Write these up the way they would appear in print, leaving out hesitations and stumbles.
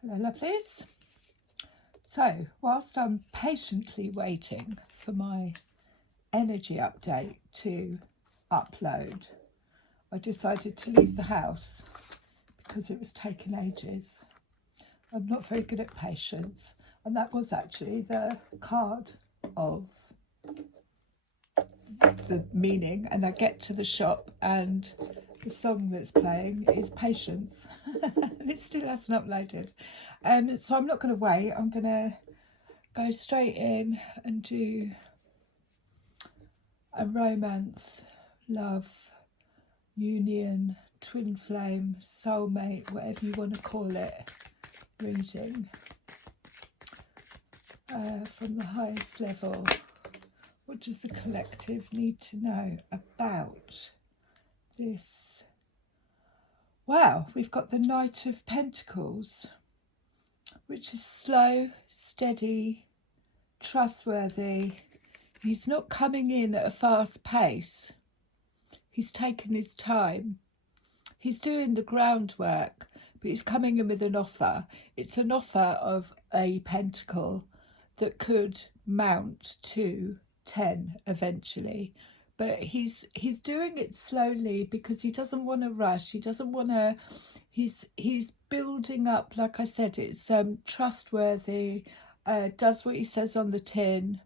Hello, lovelies. So, whilst I'm patiently waiting for my energy update to upload, I decided to leave the house because it was taking ages. I'm not very good at patience, and that was actually the card of the meaning. And I get to the shop and the song that's playing is Patience. And it still hasn't uploaded. So I'm not going to wait. I'm going to go straight in and do a romance, love, union, twin flame, soulmate, whatever you want to call it, reading from the highest level. What does the collective need to know about this? Wow, we've got the Knight of Pentacles, which is slow, steady, trustworthy. He's not coming in at a fast pace. He's taken his time. He's doing the groundwork, but he's coming in with an offer. It's an offer of a pentacle that could mount to 10 eventually. But he's doing it slowly because he doesn't want to rush. He doesn't want to. He's building up. Like I said, it's trustworthy. Does what he says on the tin.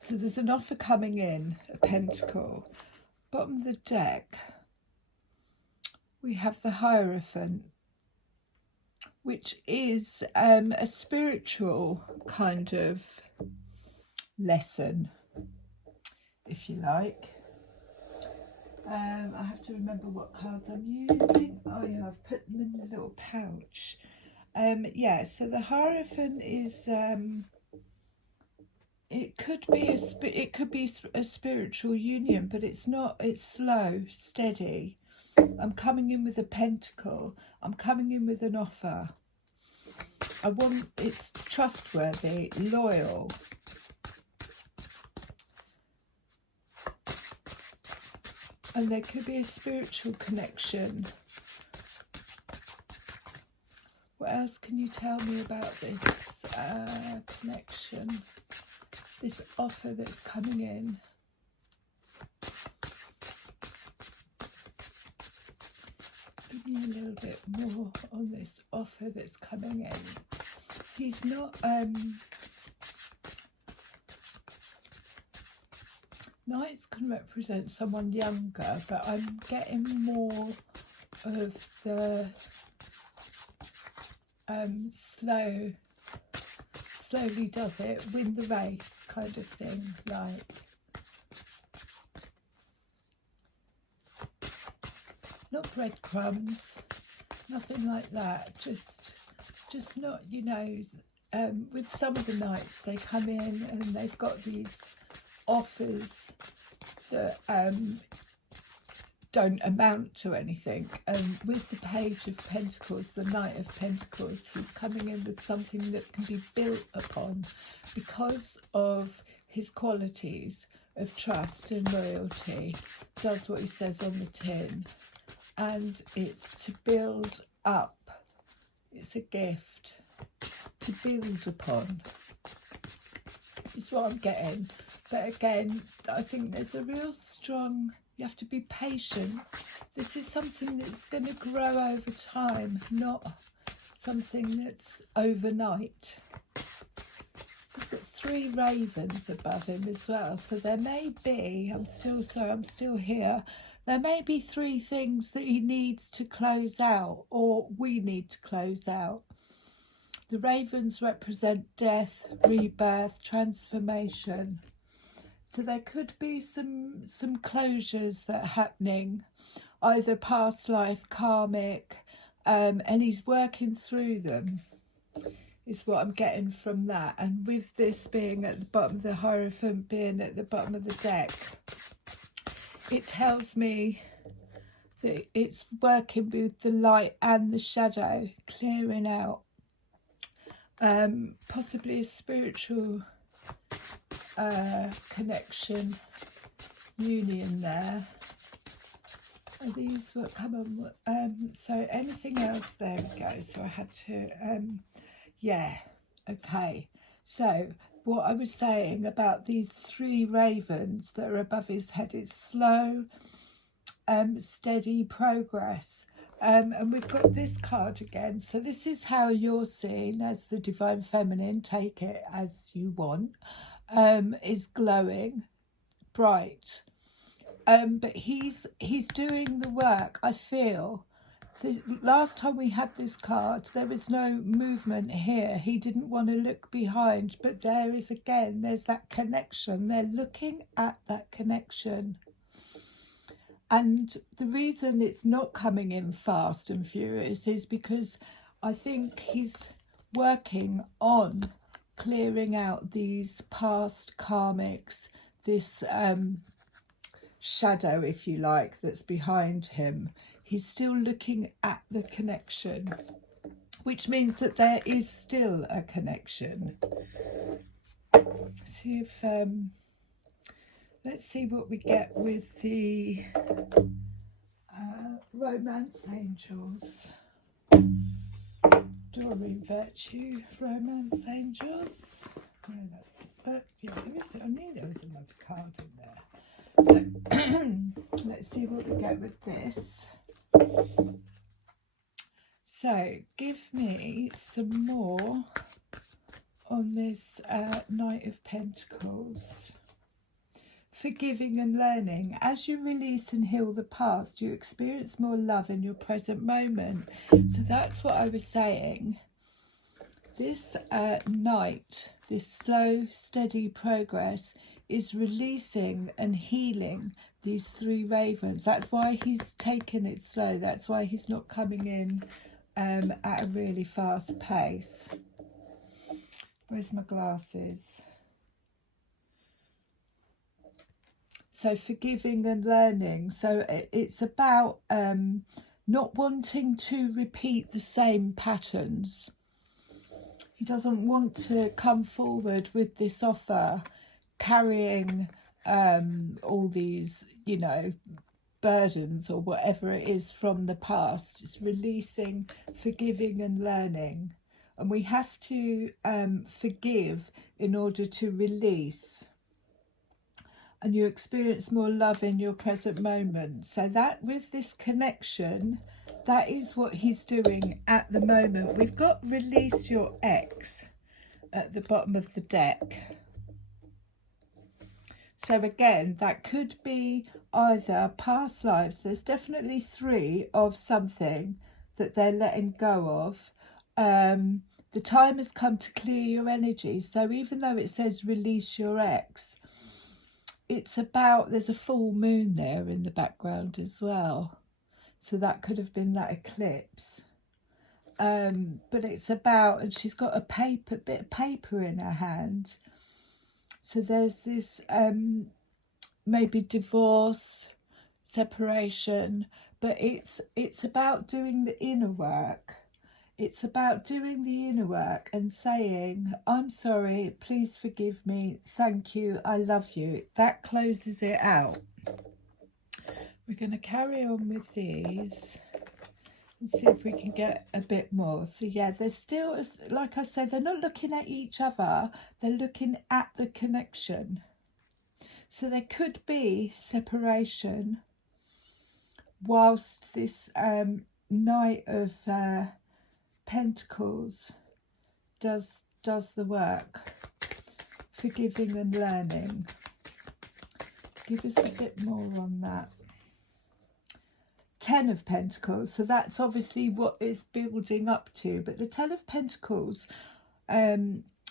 So there's an offer coming in, a pentacle. Bottom of the deck, we have the Hierophant, which is a spiritual kind of lesson, if you like. I have to remember what cards I'm using. Oh yeah, I've put them in the little pouch. Yeah, so the Hierophant is it could be a spiritual union, but it's not. It's slow, steady. I'm coming in with a pentacle. I'm coming in with an offer. It's trustworthy, loyal. And there could be a spiritual connection. What else can you tell me about this connection? This offer that's coming in. Give me a little bit more on this offer that's coming in. He's not... Knights can represent someone younger, but I'm getting more of the slowly does it, win the race kind of thing, like. Not breadcrumbs, nothing like that, just not, you know, with some of the knights, they come in and they've got these offers that don't amount to anything. And with the Page of Pentacles, the Knight of Pentacles, he's coming in with something that can be built upon because of his qualities of trust and loyalty. Does what he says on the tin. And it's to build up. It's a gift to build upon. Is what I'm getting. But again, I think there's a real strong, you have to be patient. This is something that's going to grow over time, not something that's overnight. He's got 3 ravens above him as well. So there may be, I'm still here. There may be 3 things that he needs to close out, or we need to close out. The ravens represent death, rebirth, transformation. So there could be some closures that are happening, either past life, karmic, and he's working through them, is what I'm getting from that. And with this being at the bottom, the Hierophant being at the bottom of the deck, it tells me that it's working with the light and the shadow, clearing out. Possibly a spiritual connection, union there. These will come on. So anything else? There we go. So I had to, yeah, okay. So what I was saying about these 3 ravens that are above his head is slow, steady progress. And we've got this card again. So this is how you're seen as the divine feminine. Take it as you want. Is glowing, bright. But he's doing the work. I feel the last time we had this card, there was no movement here. He didn't want to look behind, but there is again, there's that connection. They're looking at that connection. And the reason it's not coming in fast and furious is because I think he's working on clearing out these past karmics, this shadow, if you like, that's behind him. He's still looking at the connection, which means that there is still a connection. See if let's see what we get with the romance angels. Doreen Virtue, romance angels. No, that's, but yeah, there is, I knew there was another card in there. So let's see what we get with this. So give me some more on this Knight of Pentacles. Forgiving and learning. As you release and heal the past, you experience more love in your present moment. So that's what I was saying. This Knight, this slow, steady progress, is releasing and healing these 3 ravens. That's why he's taken it slow. That's why he's not coming in at a really fast pace. Where's my glasses? So forgiving and learning. So it's about not wanting to repeat the same patterns. He doesn't want to come forward with this offer carrying all these, you know, burdens or whatever it is from the past. It's releasing, forgiving and learning. And we have to forgive in order to release. And you experience more love in your present moment. So that with this connection, that is what he's doing at the moment. We've got release your ex at the bottom of the deck. So again, that could be either past lives. There's definitely 3 of something that they're letting go of. The time has come to clear your energy. So even though it says release your ex, it's about, there's a full moon there in the background as well. So that could have been that eclipse. But it's about, and she's got a bit of paper in her hand. So there's this maybe divorce, separation, but it's about doing the inner work. It's about doing the inner work and saying, I'm sorry, please forgive me, thank you, I love you. That closes it out. We're going to carry on with these and see if we can get a bit more. So yeah, they're still, like I said, they're not looking at each other, they're looking at the connection. So there could be separation whilst this Knight of Pentacles does the work. Forgiving and learning. Give us a bit more on that. 10 of Pentacles, so that's obviously what it's building up to, but the 10 of Pentacles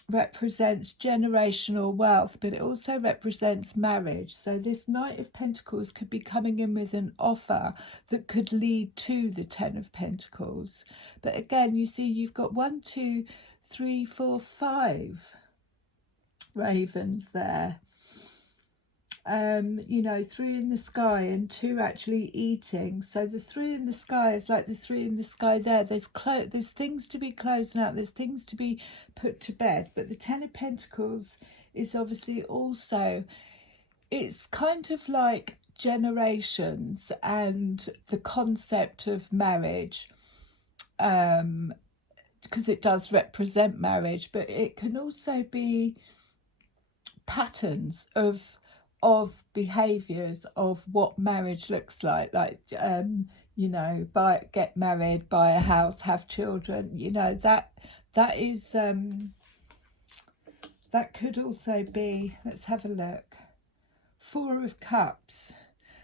represents generational wealth, but it also represents marriage. So this Knight of Pentacles could be coming in with an offer that could lead to the 10 of Pentacles. But again, you see, you've got 1, 2, 3, 4, 5 ravens there. You know, 3 in the sky and 2 actually eating. So the 3 in the sky is like the 3 in the sky there. There's things to be closed out. There's things to be put to bed. But the 10 of Pentacles is obviously also, it's kind of like generations and the concept of marriage, because it does represent marriage, but it can also be patterns of behaviors of what marriage looks like you know, get married, buy a house, have children, you know, that is that could also be, let's have a look, Four of Cups.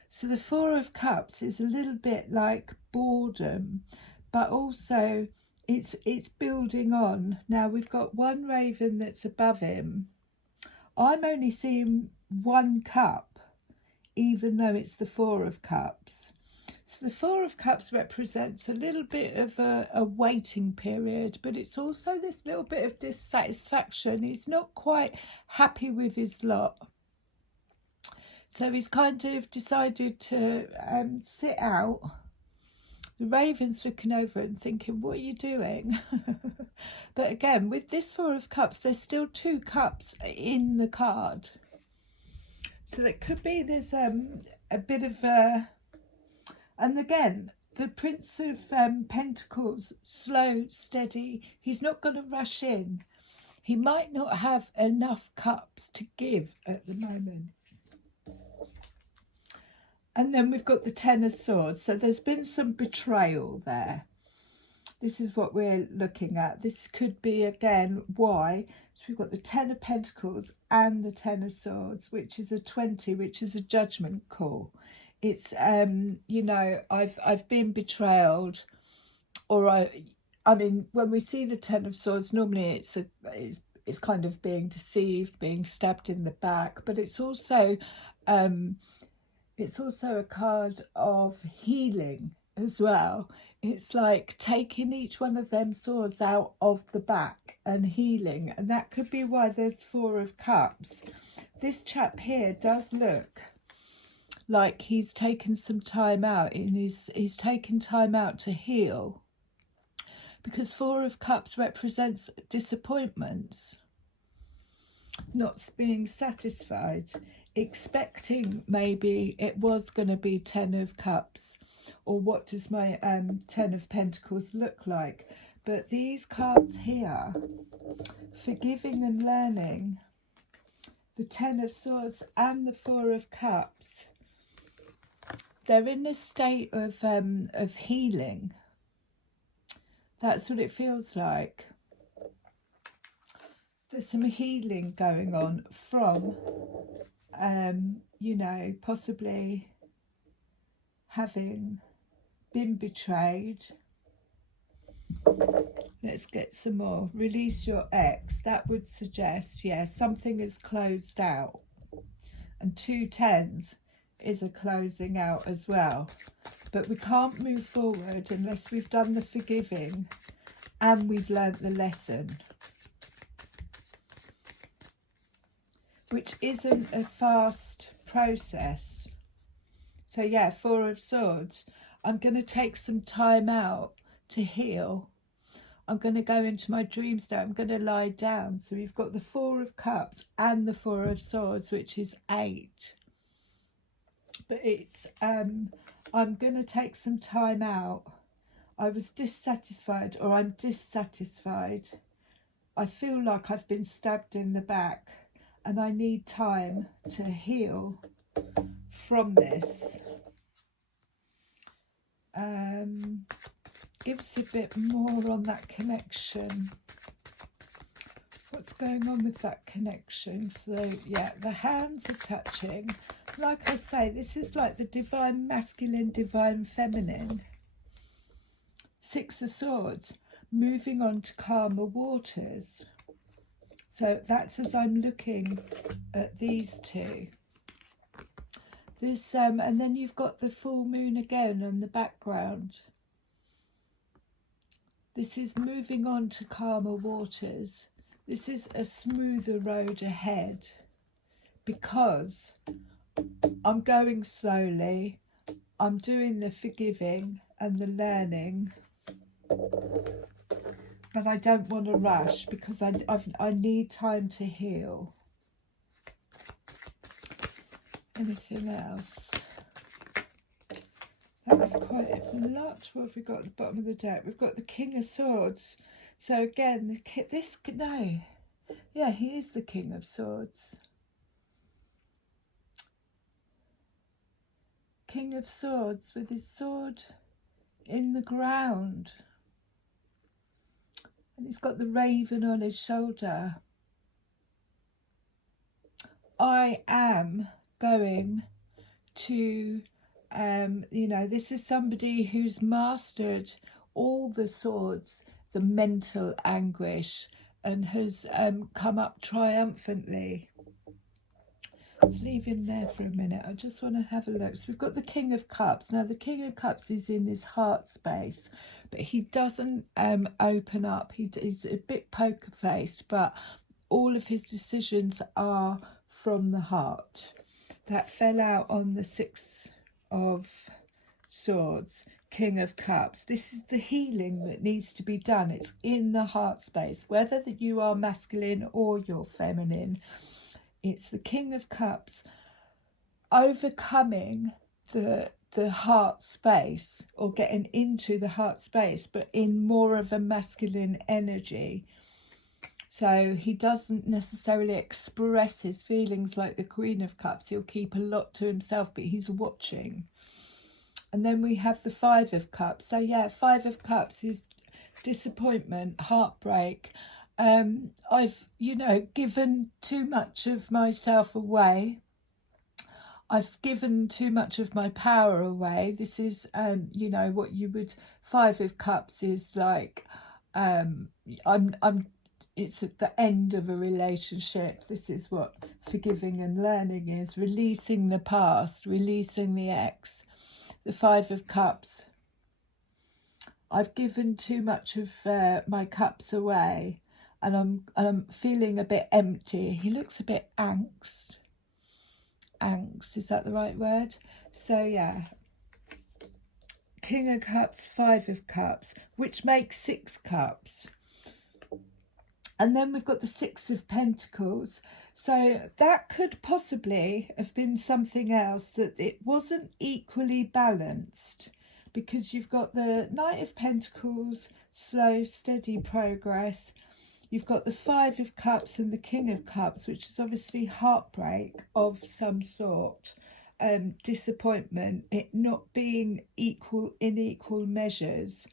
So the Four of Cups is a little bit like boredom, but also it's building on. Now we've got one raven that's above him. I'm only seeing one cup, even though it's the Four of Cups. So the Four of Cups represents a little bit of a waiting period, but it's also this little bit of dissatisfaction. He's not quite happy with his lot. So he's kind of decided to sit out. The raven's looking over and thinking, what are you doing? But again, with this Four of Cups, there's still two cups in the card. So it could be there's a bit of and again, the Prince of Pentacles, slow, steady. He's not going to rush in. He might not have enough cups to give at the moment. And then we've got the Ten of Swords. So there's been some betrayal there. This is what we're looking at. This could be, again, why. So we've got the Ten of Pentacles and the Ten of Swords, which is a 20, which is a judgment call. It's, you know, I've been betrayed, or I mean, when we see the Ten of Swords, normally it's kind of being deceived, being stabbed in the back, but it's also a card of healing as well. It's like taking each one of them swords out of the back and healing, and that could be why there's Four of Cups. This chap here does look like he's taken some time out, and he's taken time out to heal, because Four of Cups represents disappointments, not being satisfied, expecting maybe it was going to be Ten of Cups, or what does my Ten of Pentacles look like. But these cards here, forgiving and learning, the Ten of Swords and the Four of Cups, they're in this state of healing. That's what it feels like. There's some healing going on from, you know, possibly having been betrayed. Let's get some more. Release your ex. That would suggest, yeah, something is closed out. And 2 tens is a closing out as well. But we can't move forward unless we've done the forgiving and we've learnt the lesson, which isn't a fast process. So yeah, Four of Swords. I'm going to take some time out to heal. I'm going to go into my dream state. I'm going to lie down. So we've got the Four of Cups and the Four of Swords, which is 8. But it's, I'm going to take some time out. I was dissatisfied, or I'm dissatisfied. I feel like I've been stabbed in the back, and I need time to heal from this. Give us a bit more on that connection. What's going on with that connection? So yeah, the hands are touching. Like I say, this is like the divine masculine, divine feminine. 6 of Swords, moving on to calmer waters. So that's as I'm looking at these two. This and then you've got the full moon again in the background. This is moving on to calmer waters. This is a smoother road ahead, because I'm going slowly. I'm doing the forgiving and the learning, but I don't want to rush because I need time to heal. Anything else? That was quite a lot. What have we got at the bottom of the deck? We've got the King of Swords. So again, yeah, he is the King of Swords. King of Swords with his sword in the ground. And he's got the raven on his shoulder. I am going to, this is somebody who's mastered all the swords, the mental anguish, and has come up triumphantly. Let's leave him there for a minute. I just want to have a look. So we've got the King of Cups. Now the King of Cups is in his heart space, but he doesn't open up. He's a bit poker faced, but all of his decisions are from the heart. That fell out on the Six of Swords, King of Cups. This is the healing that needs to be done. It's in the heart space, whether that you are masculine or you're feminine. It's the King of Cups overcoming the heart space, or getting into the heart space, but in more of a masculine energy. So he doesn't necessarily express his feelings like the Queen of Cups. He'll keep a lot to himself, but he's watching. And then we have the Five of Cups. So yeah, Five of Cups is disappointment, heartbreak. I've, given too much of myself away. I've given too much of my power away. This is, what you would, Five of Cups is like, it's at the end of a relationship. This is what forgiving and learning is, releasing the past, releasing the ex. The Five of Cups. I've given too much of my cups away, and I'm feeling a bit empty. He looks a bit angst. Angst, is that the right word? So yeah, King of Cups, Five of Cups, which makes 6 cups. And then we've got the Six of Pentacles. So that could possibly have been something else, that it wasn't equally balanced, because you've got the Knight of Pentacles, slow, steady progress. You've got the Five of Cups and the King of Cups, which is obviously heartbreak of some sort, disappointment, it not being equal in equal measures.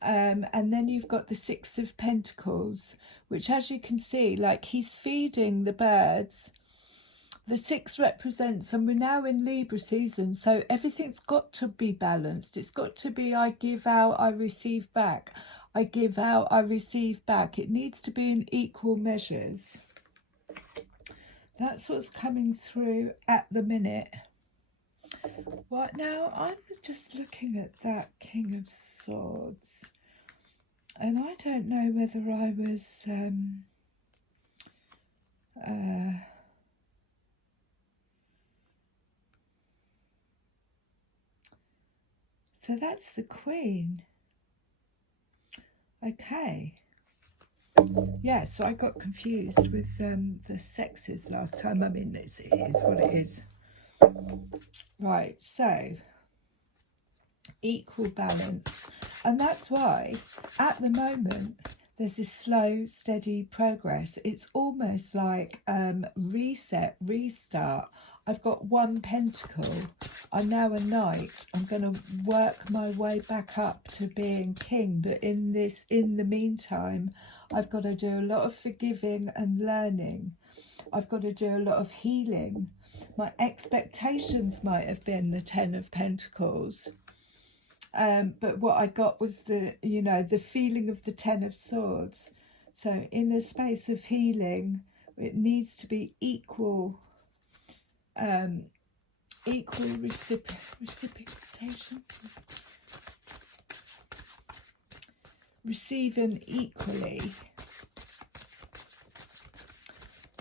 And then you've got the Six of Pentacles, which, as you can see, like he's feeding the birds. The 6 represents, and we're now in Libra season, so everything's got to be balanced. It's got to be, I give out, I receive back. I give out, I receive back. It needs to be in equal measures. That's what's coming through at the minute. Right now, I'm just looking at that King of Swords, and I don't know whether I was so that's the Queen. Okay. Yeah, so I got confused with the sexes last time. I mean, it is what it is. Right, so equal balance. And that's why at the moment there's this slow, steady progress. It's almost like reset, restart. I've got 1 pentacle. I'm now a knight. I'm going to work my way back up to being king. But in the meantime, I've got to do a lot of forgiving and learning. I've got to do a lot of healing. My expectations might have been the 10 of Pentacles. But what I got was the feeling of the 10 of Swords. So in the space of healing, it needs to be equal reciprocation, receiving equally,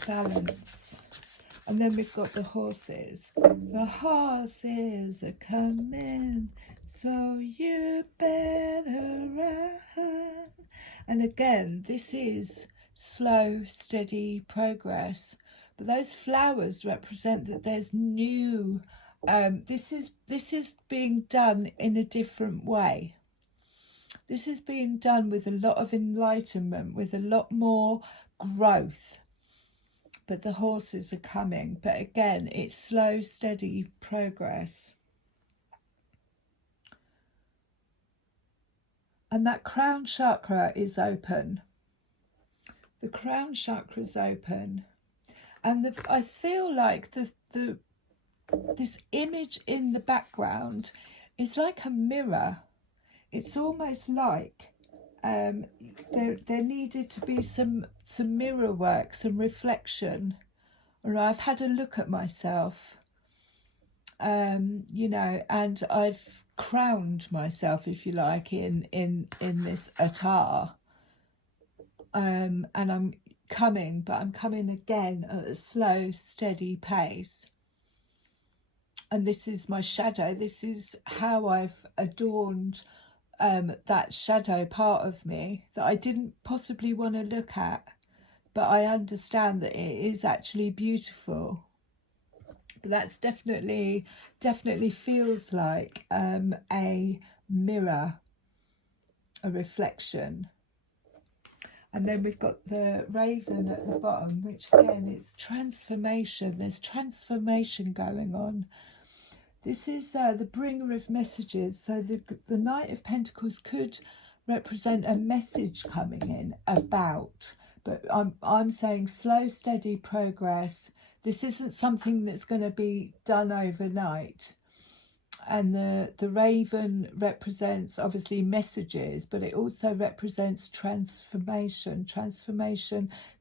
balance. And then we've got the horses. The horses are coming, so you better run. And again, this is slow, steady progress. But those flowers represent that there's new this is being done in a different way. This is being done with a lot of enlightenment, with a lot more growth. But the horses are coming. But again, it's slow, steady progress. And that crown chakra is open. The crown chakra is open. And I feel like this image in the background is like a mirror. It's almost like there needed to be some mirror work, some reflection. Or I've had a look at myself, you know, and I've crowned myself, if you like, in this attire. And I'm coming, but I'm coming again at a slow, steady pace. And this is my shadow. This is how I've adorned that shadow part of me that I didn't possibly want to look at, but I understand that it is actually beautiful. But that's definitely feels like a mirror, a reflection. And then we've got the raven at the bottom, which again is transformation. There's transformation going on. This is the bringer of messages. So the Knight of Pentacles could represent a message coming in about, but I'm saying slow, steady progress. This isn't something that's going to be done overnight. And the raven represents obviously messages, but it also represents transformation,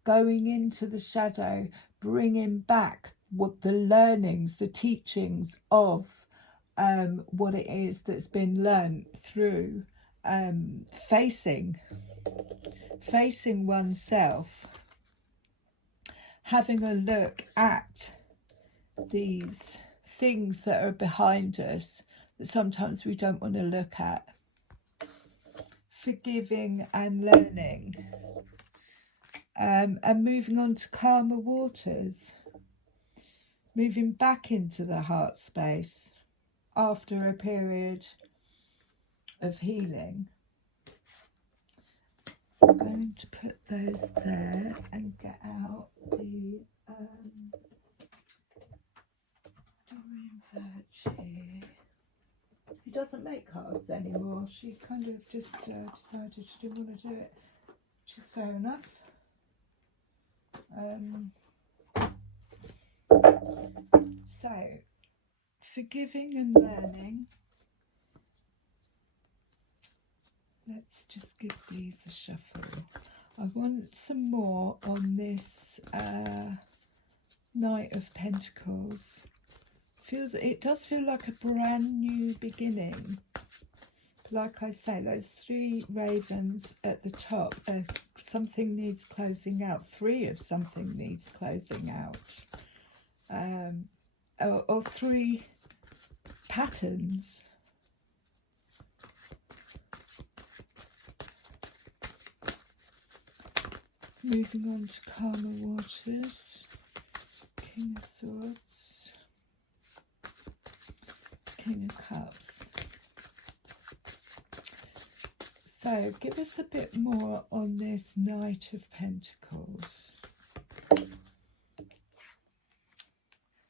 going into the shadow, bringing back what the learnings, the teachings of what it is that's been learned through facing oneself, having a look at these things that are behind us that sometimes we don't want to look at, forgiving and learning, and moving on to calmer waters, moving back into the heart space after a period of healing. I'm going to put those there and get out the Dorian Virtue here. He doesn't make cards anymore. She kind of just decided she didn't want to do it, which is fair enough. So, forgiving and learning. Let's just give these a shuffle. I want some more on this Knight of Pentacles. It does feel like a brand new beginning. Like I say, those three ravens at the top, something needs closing out. Three of something needs closing out. Or three patterns. Moving on to calmer waters. King of Swords. King of Cups. So give us a bit more on this Knight of Pentacles.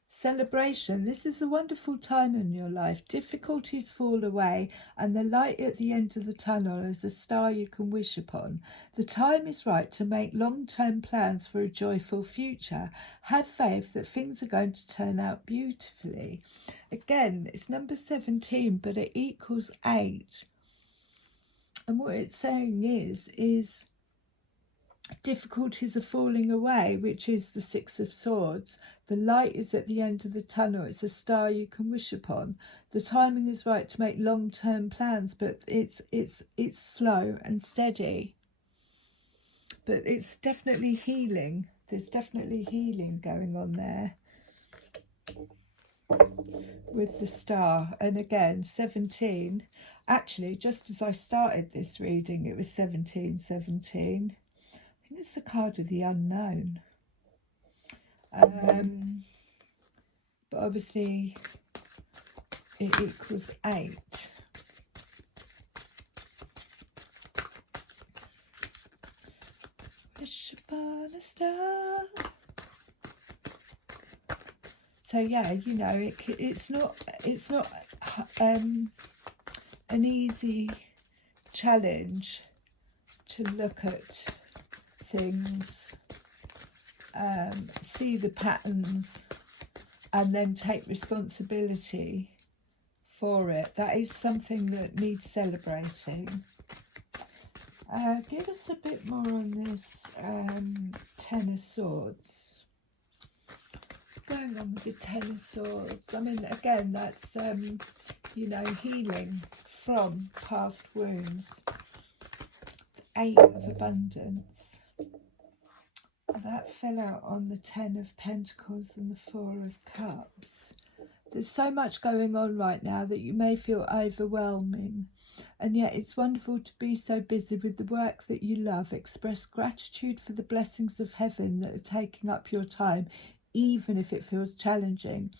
Celebration. This is a wonderful time in your life. Difficulties fall away and the light at the end of the tunnel is a star you can wish upon. The time is right to make long-term plans for a joyful future. Have faith that things are going to turn out beautifully. Again, it's number 17, but it equals 8. And what it's saying is difficulties are falling away, which is the Six of Swords. The light is at the end of the tunnel. It's a star you can wish upon. The timing is right to make long-term plans, but it's slow and steady. But it's definitely healing. There's definitely healing going on there with the star. And again, 17. Actually, just as I started this reading, it was 17. I think it's the card of the unknown. But obviously it equals 8. Wish upon a star. So yeah, you know, it's not an easy challenge to look at things, see the patterns, and then take responsibility for it. That is something that needs celebrating. Give us a bit more on this Ten of Swords. What's going on with the Ten of Swords? I mean, again, that's, you know, healing from past wounds. 8 of Abundance. That fell out on the 10 of Pentacles and the 4 of Cups. There's so much going on right now that you may feel overwhelming, and yet it's wonderful to be so busy with the work that you love. Express gratitude for the blessings of heaven that are taking up your time, even if it feels challenging.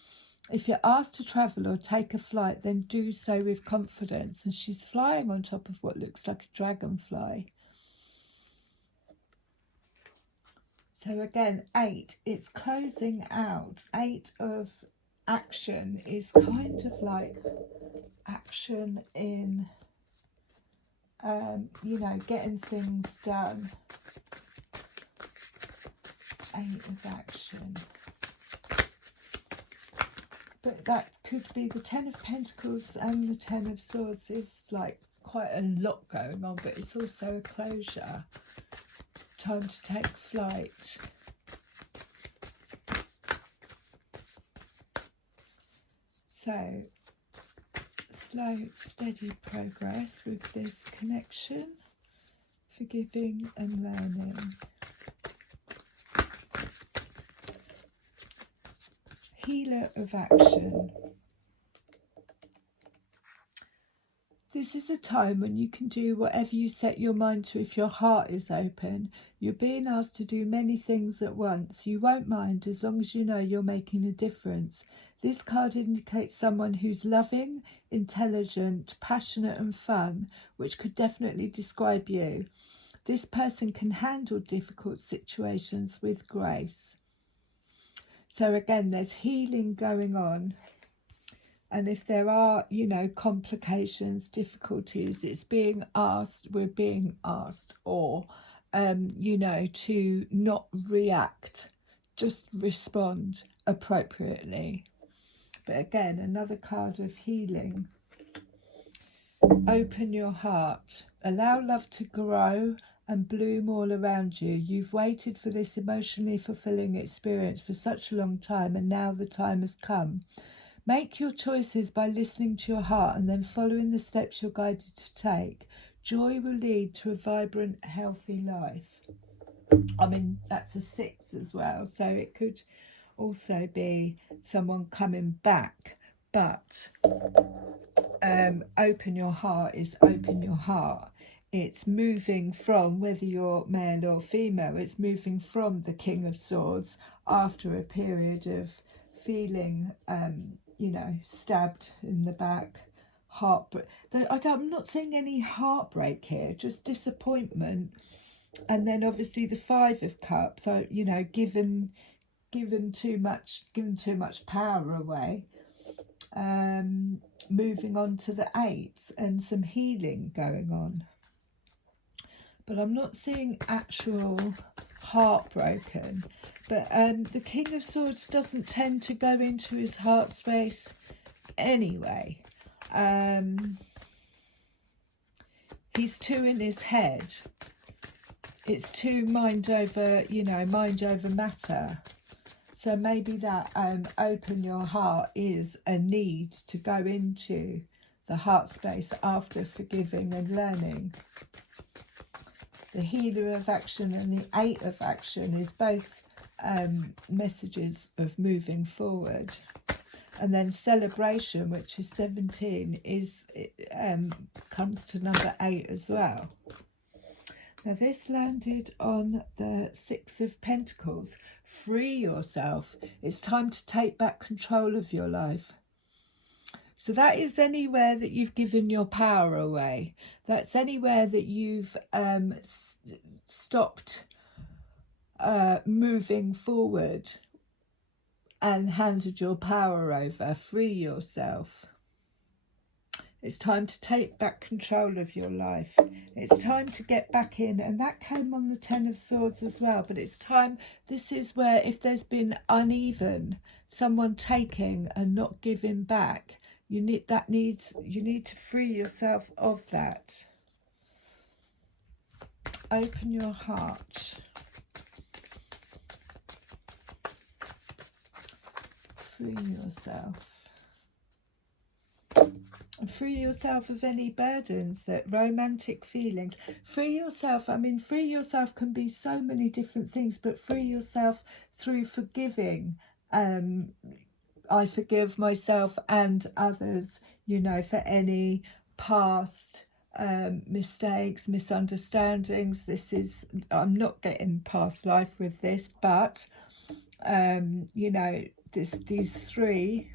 If you're asked to travel or take a flight, then do so with confidence. And she's flying on top of what looks like a dragonfly. So again, 8, it's closing out. 8 of action is kind of like action in, you know, getting things done. 8 of action. But that could be the 10 of Pentacles and the 10 of Swords is like quite a lot going on, but it's also a closure. Time to take flight. So, slow, steady progress with this connection, forgiving and learning. Healer of action. This is a time when you can do whatever you set your mind to if your heart is open. You're being asked to do many things at once. You won't mind as long as you know you're making a difference. This card indicates someone who's loving, intelligent, passionate and fun, which could definitely describe you. This person can handle difficult situations with grace. So again, there's healing going on. And if there are, you know, complications, difficulties, it's being asked, we're being asked, or, you know, to not react, just respond appropriately. But again, another card of healing. Open your heart. Allow love to grow and bloom all around you. You've waited for this emotionally fulfilling experience for such a long time, and now the time has come. Make your choices by listening to your heart and then following the steps you're guided to take. Joy will lead to a vibrant, healthy life. I mean, that's a 6 as well, so it could also be someone coming back. But open your heart is open your heart. It's moving from, whether you're male or female, it's moving from the King of Swords after a period of feeling you know, stabbed in the back, heartbreak. I'm not seeing any heartbreak here, just disappointment. And then obviously the 5 of Cups, so, you know, given too much power away. Moving on to the 8 and some healing going on. But I'm not seeing actual heartbroken. But the King of Swords doesn't tend to go into his heart space anyway. He's too in his head. It's too mind over, you know, mind over matter. So maybe that open your heart is a need to go into the heart space after forgiving and learning. The Healer of Action and the 8 of Action is both messages of moving forward. And then Celebration, which is 17, is comes to number 8 as well. Now this landed on the 6 of Pentacles. Free yourself. It's time to take back control of your life. So that is anywhere that you've given your power away. That's anywhere that you've stopped moving forward and handed your power over. Free yourself. It's time to take back control of your life. It's time to get back in. And that came on the Ten of Swords as well. But it's time, this is where if there's been uneven, someone taking and not giving back, you need to free yourself of that. Open your heart. Free yourself. And free yourself of any burdens, that romantic feelings. Free yourself. I mean, free yourself can be so many different things, but free yourself through forgiving. I forgive myself and others, you know, for any past mistakes, misunderstandings. I'm not getting past life with this, but, you know, these three,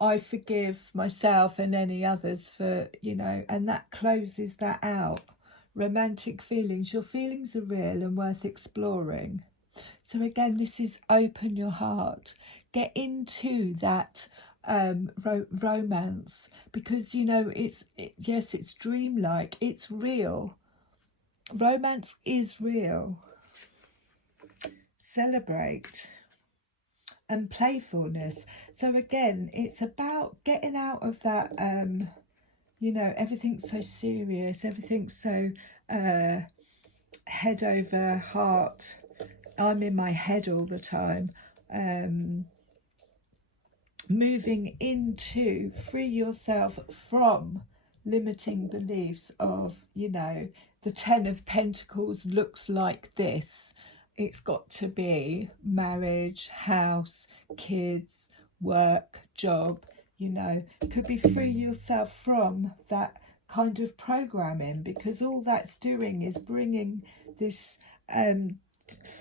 I forgive myself and any others for, you know, and that closes that out. Romantic feelings. Your feelings are real and worth exploring. So again, this is open your heart. Get into that romance, because, you know, yes, it's dreamlike. It's real. Romance is real. Celebrate. And playfulness. So again, it's about getting out of that, you know, everything's so serious, everything's so head over heart. I'm in my head all the time. Moving into, free yourself from limiting beliefs of, you know, the Ten of Pentacles looks like this. It's got to be marriage, house, kids, work, job, you know. Could be free yourself from that kind of programming, because all that's doing is bringing this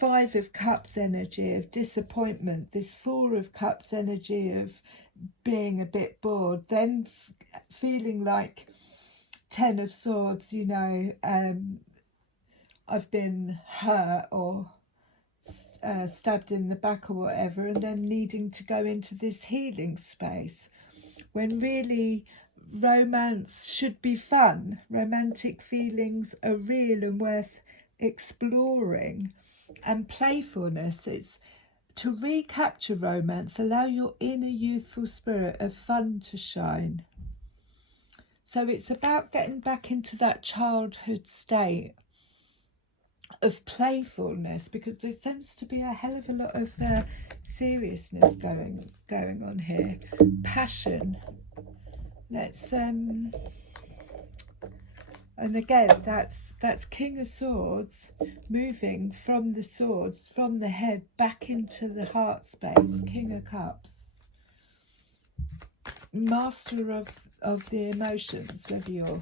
Five of Cups energy of disappointment, this Four of Cups energy of being a bit bored, then feeling like Ten of Swords, you know, I've been hurt or stabbed in the back or whatever, and then needing to go into this healing space, when really romance should be fun. Romantic feelings are real and worth exploring. And playfulness, it's to recapture romance, allow your inner youthful spirit of fun to shine. So it's about getting back into that childhood state of playfulness, because there seems to be a hell of a lot of seriousness going on here. Passion. Let's and again, that's King of Swords, moving from the swords, from the head back into the heart space. King of Cups. Master of the emotions, whether you're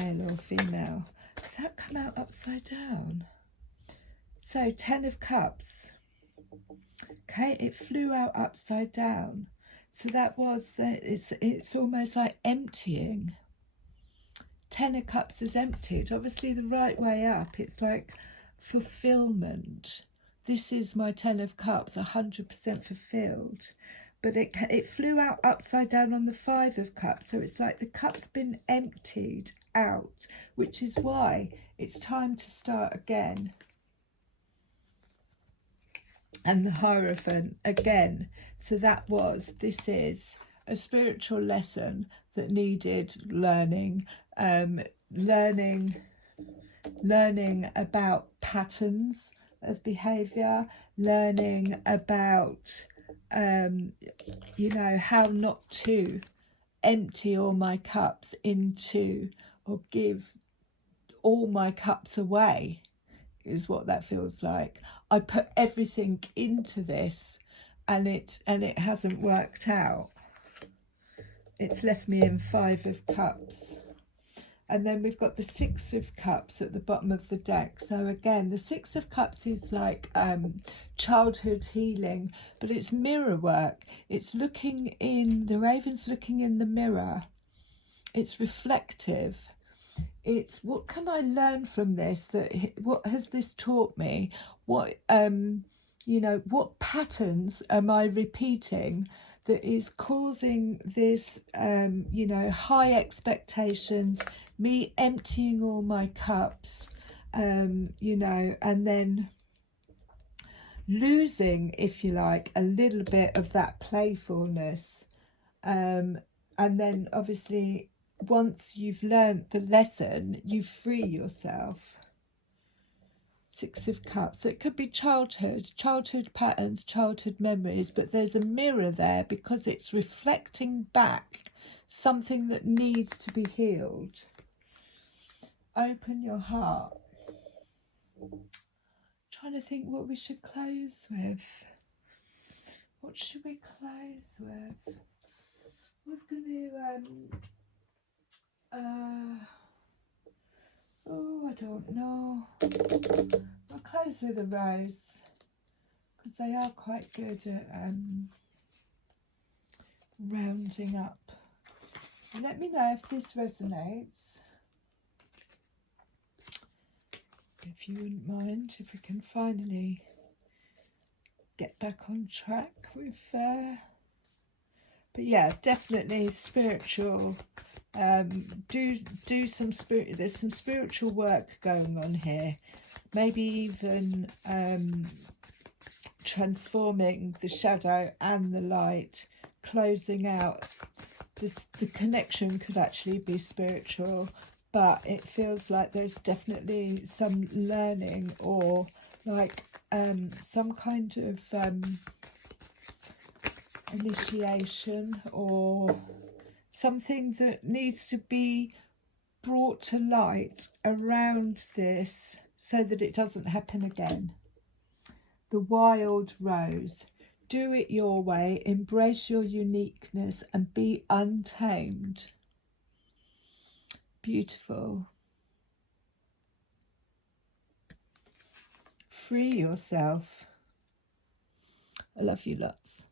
male or female. Did that come out upside down? So, Ten of Cups. Okay, it flew out upside down. So that was, it's almost like emptying. Ten of Cups is emptied. Obviously the right way up. It's like fulfillment. This is my Ten of Cups, 100% fulfilled. But it flew out upside down on the Five of Cups. So it's like the cup's been emptied out, which is why it's time to start again. And the Hierophant again. So this is a spiritual lesson that needed learning. Learning about patterns of behaviour, learning about you know, how not to empty all my cups into, or give all my cups away, is what that feels like. I put everything into this and it hasn't worked out. It's left me in Five of Cups. And then we've got the Six of Cups at the bottom of the deck. So again, the Six of Cups is like childhood healing, but it's mirror work. It's looking in, the raven's looking in the mirror. It's reflective. It's, what can I learn from this? What has this taught me? What, you know, what patterns am I repeating that is causing this, you know, high expectations, me emptying all my cups, you know, and then losing, if you like, a little bit of that playfulness. And then obviously once you've learnt the lesson, you free yourself. Six of Cups. So it could be childhood patterns, childhood memories, but there's a mirror there because it's reflecting back something that needs to be healed. Open your heart. Trying to think what we should close with. What should we close with? I was going to oh, I don't know. I'll close with a rose because they are quite good at rounding up. Let me know if this resonates. If you wouldn't mind, if we can finally get back on track with but yeah, definitely spiritual. Do some spirit. There's some spiritual work going on here. Maybe even transforming the shadow and the light, closing out. The connection could actually be spiritual, but it feels like there's definitely some learning or like some kind of initiation or something that needs to be brought to light around this so that it doesn't happen again. The Wild Rose. Do it your way, embrace your uniqueness and be untamed. Beautiful. Free yourself. I love you lots.